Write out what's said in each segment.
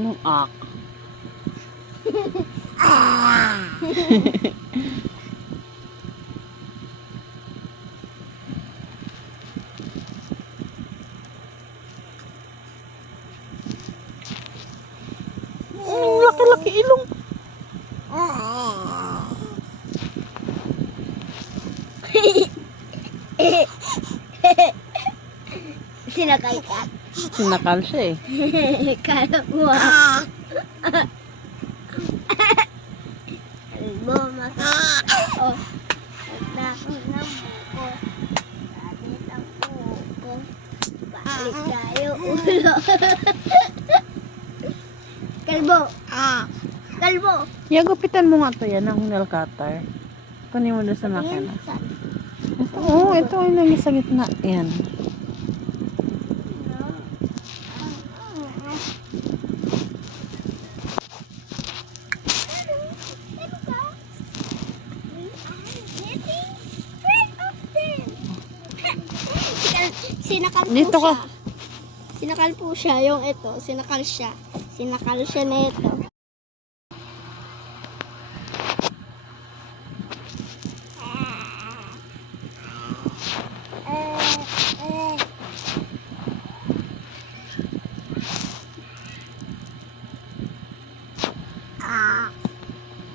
Nuak. Laki-laki ilong. Sinakal ka. Sinakal siya eh. Kala ko Kalbo, masakit ako. Nagdakong ng buko. Sakit ang buko. Balik tayo ulo. Kalbo. Kalbo. Yagupitan mo nga to yan ng nail cutter. Kunin mo doon sa makina. Oo, ito ay lagi sa gitna. Yan. Sinakal po Dito ka. siya. Sinakal po siya. Yung ito, sinakal siya. Sinakal siya na ito.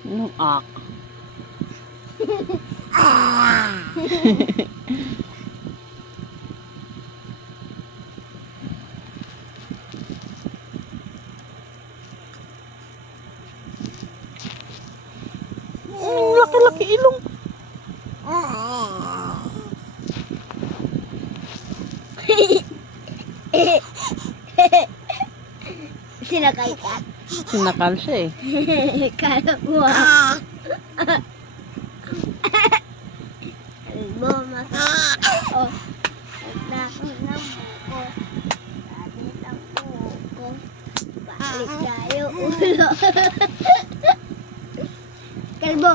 Nuak. Laki-laki ilong. Sinakal ka. Sinakal siya eh. Kala ko Kalbo, masakit ako. Nagdakong ng buko. Sakit ang buko. Balik tayo ulo. Kalbo.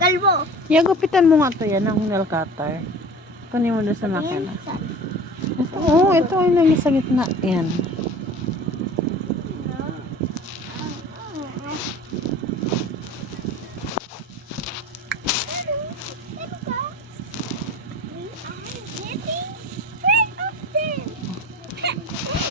Kalbo. Yagupitan mo nga to yan ng nail cutter. Kunin mo doon sa makina. Oo, ito ay lagi sa gitna. Yan.